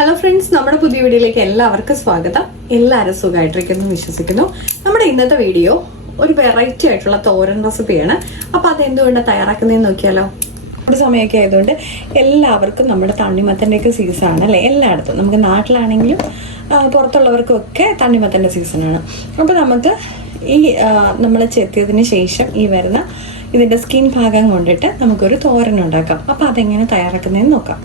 Hello friends, നമ്മുടെ പുതിയ വീഡിയോയിലേക്ക് എല്ലാവർക്കും സ്വാഗതം. എല്ലാവരും സുഖമായിട്ടിരിക്കുന്നു വിശ്വസിക്കുന്നു. നമ്മുടെ ഇന്നത്തെ വീഡിയോ ഒരു വെറൈറ്റി ആയിട്ടുള്ള തോരൻ റെസിപ്പിയാണ്. അപ്പൊ അതെന്തുകൊണ്ട് തയ്യാറാക്കുന്നതെന്ന് നോക്കിയാലോ. ഒരു സമയമൊക്കെ ആയതുകൊണ്ട് എല്ലാവർക്കും നമ്മുടെ തണ്ണിമത്തൻ്റെയൊക്കെ സീസണാണ് അല്ലേ. എല്ലായിടത്തും നമുക്ക് നാട്ടിലാണെങ്കിലും പുറത്തുള്ളവർക്കും ഒക്കെ തണ്ണിമത്തൻ്റെ സീസണാണ്. അപ്പോൾ നമുക്ക് ഈ നമ്മൾ ചെത്തിയതിന് ശേഷം ഈ വരുന്ന ഇതിൻ്റെ സ്കിൻ ഭാഗം കൊണ്ടിട്ട് നമുക്കൊരു തോരൻ ഉണ്ടാക്കാം. അപ്പോൾ അതെങ്ങനെ തയ്യാറാക്കുന്നതെന്ന് നോക്കാം.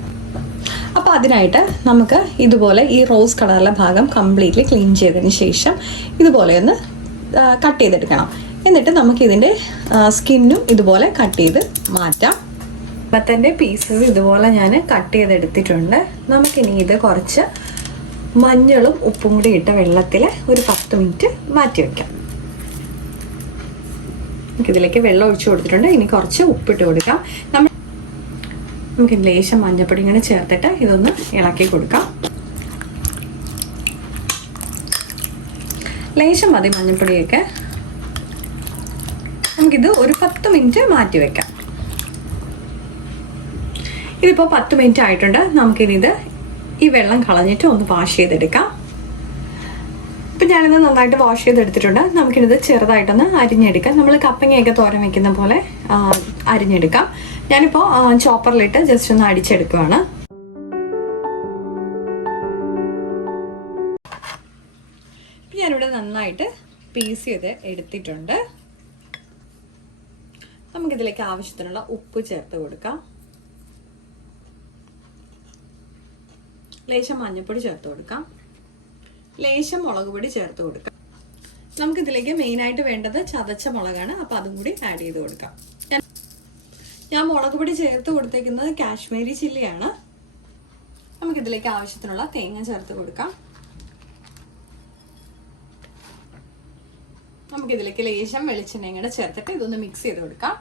അപ്പോൾ അതിനായിട്ട് നമുക്ക് ഇതുപോലെ ഈ റോസ് കളറിലെ ഭാഗം കംപ്ലീറ്റ്ലി ക്ലീൻ ചെയ്തതിന് ശേഷം ഇതുപോലെ ഒന്ന് കട്ട് ചെയ്തെടുക്കണം. എന്നിട്ട് നമുക്കിതിൻ്റെ സ്കിന്നും ഇതുപോലെ കട്ട് ചെയ്ത് മാറ്റാം. മത്തൻ്റെ പീസുകൾ ഇതുപോലെ ഞാൻ കട്ട് ചെയ്തെടുത്തിട്ടുണ്ട്. നമുക്കിനി ഇത് കുറച്ച് മഞ്ഞളും ഉപ്പും കൂടി ഇട്ട വെള്ളത്തിൽ ഒരു 10 മിനിറ്റ് മാറ്റി വയ്ക്കാം. നമുക്കിതിലേക്ക് വെള്ളം ഒഴിച്ചു കൊടുത്തിട്ടുണ്ട്. ഇനി കുറച്ച് ഉപ്പിട്ട് കൊടുക്കാം. നമുക്ക് ലേശം മഞ്ഞപ്പൊടി ഇങ്ങനെ ചേർത്തിട്ട് ഇതൊന്ന് ഇളക്കി കൊടുക്കാം. ലേശം മതി മഞ്ഞപ്പൊടിയൊക്കെ. നമുക്കിത് ഒരു 10 മിനിറ്റ് മാറ്റി വെക്കാം. ഇതിപ്പോൾ 10 മിനിറ്റ് ആയിട്ടുണ്ട്. നമുക്കിനിത് ഈ വെള്ളം കളഞ്ഞിട്ട് ഒന്ന് വാഷ് ചെയ്തെടുക്കാം. ഇപ്പം ഞാനിത് നന്നായിട്ട് വാഷ് ചെയ്തെടുത്തിട്ടുണ്ട്. നമുക്കിത് ചെറുതായിട്ടൊന്ന് അരിഞ്ഞെടുക്കാം. നമ്മൾ കപ്പങ്ങയൊക്കെ തോരൻ വെക്കുന്ന പോലെ അരിഞ്ഞെടുക്കാം. ഞാനിപ്പോൾ ചോപ്പറിലിട്ട് ജസ്റ്റ് ഒന്ന് അടിച്ചെടുക്കുകയാണ്. ഞാനിവിടെ നന്നായിട്ട് പീസ് ചെയ്ത് എടുത്തിട്ടുണ്ട്. നമുക്കിതിലേക്ക് ആവശ്യത്തിനുള്ള ഉപ്പ് ചേർത്ത് കൊടുക്കാം. ലേശം മഞ്ഞൾപ്പൊടി ചേർത്ത് കൊടുക്കാം. ലേശം മുളക് പൊടി ചേർത്ത് കൊടുക്കാം. നമുക്കിതിലേക്ക് മെയിനായിട്ട് വേണ്ടത് ചതച്ച മുളകാണ്. അപ്പോൾ അതും കൂടി ആഡ് ചെയ്ത് കൊടുക്കാം. ഞാൻ മുളക് പൊടി ചേർത്ത് കൊടുത്തേക്കുന്നത് കാശ്മീരി ചില്ലിയാണ്. നമുക്കിതിലേക്ക് ആവശ്യത്തിനുള്ള തേങ്ങ ചേർത്ത് കൊടുക്കാം. നമുക്കിതിലേക്ക് ലേശം വെളിച്ചെണ്ണയും കൂടെ ചേർത്തിട്ട് ഇതൊന്ന് മിക്സ് ചെയ്ത് കൊടുക്കാം.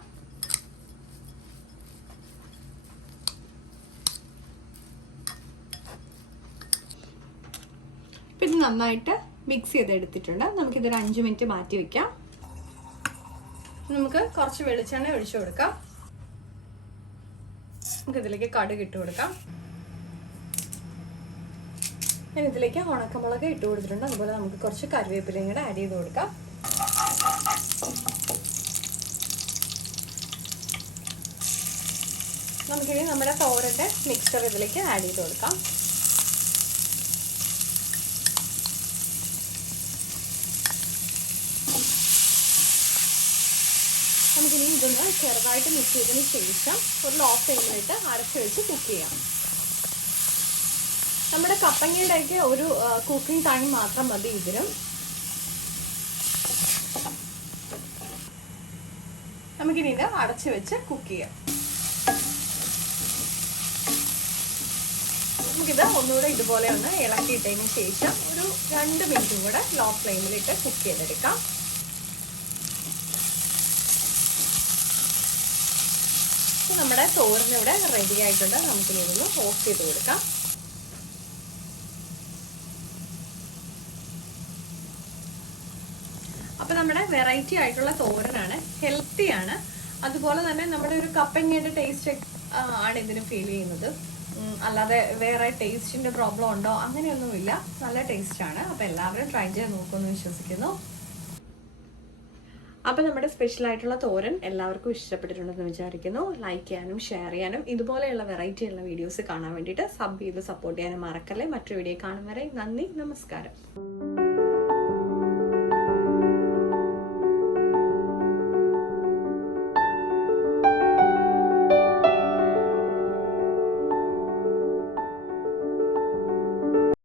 ഇത് നന്നായിട്ട് മിക്സ് ചെയ്ത് എടുത്തിട്ടുണ്ട്. നമുക്കിതൊരു 5 മിനിറ്റ് മാറ്റി വെക്കാം. നമുക്ക് കുറച്ച് വെളിച്ചെണ്ണ ഒഴിച്ചു കൊടുക്കാം. നമുക്കിതിലേക്ക് കടുക് ഇട്ട് കൊടുക്കാം. ഞാൻ ഇതിലേക്ക് ഉണക്കമുളക് ഇട്ട് കൊടുത്തിട്ടുണ്ട്. അതുപോലെ നമുക്ക് കുറച്ച് കറിവേപ്പിലയും കൂടെ ആഡ് ചെയ്ത് കൊടുക്കാം. നമുക്കിനി നമ്മുടെ തോരൻ്റെ മിക്സർ ഇതിലേക്ക് ആഡ് ചെയ്ത് കൊടുക്കാം. നമുക്കിനി ഇതൊന്ന് ചെറുതായിട്ട് മിക്സ് ചെയ്തതിന് ശേഷം ഒരു ലോ ഫ്ലെയിമിലിട്ട് അടച്ചു വെച്ച് കുക്ക് ചെയ്യാം. നമ്മുടെ കപ്പങ്ങയുടെയൊക്കെ ഒരു കുക്കിംഗ് ടൈം മാത്രം മതി ഇതിനും. നമുക്കിനി ഇത് അടച്ചു വെച്ച് കുക്ക് ചെയ്യാം. നമുക്കിത് ഒന്നുകൂടെ ഇതുപോലെ ഒന്ന് ഇളക്കിയിട്ടതിന് ശേഷം ഒരു 2 മിനിറ്റും കൂടെ ലോ ഫ്ലെയിമിലിട്ട് കുക്ക് ചെയ്തെടുക്കാം. നമ്മുടെ തോരനിവിടെ റെഡി ആയിട്ടുണ്ട്. നമുക്കിനി ഇതൊന്ന് ഓഫ് ചെയ്ത് കൊടുക്കാം. അപ്പൊ നമ്മുടെ വെറൈറ്റി ആയിട്ടുള്ള തോരനാണ്, ഹെൽത്തിയാണ്. അതുപോലെ തന്നെ നമ്മുടെ ഒരു കപ്പങ്ങയുടെ ടേസ്റ്റ് ആണ് ഇതിന് ഫീൽ ചെയ്യുന്നത്. അല്ലാതെ വേറെ ടേസ്റ്റിന്റെ പ്രോബ്ലം ഉണ്ടോ അങ്ങനെയൊന്നുമില്ല. നല്ല ടേസ്റ്റ് ആണ്. അപ്പൊ എല്ലാവരും ട്രൈ ചെയ്ത് നോക്കുമെന്ന് വിശ്വസിക്കുന്നു. അപ്പോൾ നമ്മുടെ സ്പെഷ്യൽ ആയിട്ടുള്ള തോരൻ എല്ലാവർക്കും ഇഷ്ടപ്പെട്ടിട്ടുണ്ടെന്ന് വിചാരിക്കുന്നു. ലൈക്ക് ചെയ്യാനും ഷെയർ ചെയ്യാനും ഇതുപോലെയുള്ള വെറൈറ്റി ഉള്ള വീഡിയോസ് കാണാൻ വേണ്ടിയിട്ട് സബ് ചെയ്ത് സപ്പോർട്ട് ചെയ്യാനും മറക്കല്ലേ. മറ്റൊരു വീഡിയോ കാണും വരെ നന്ദി, നമസ്കാരം.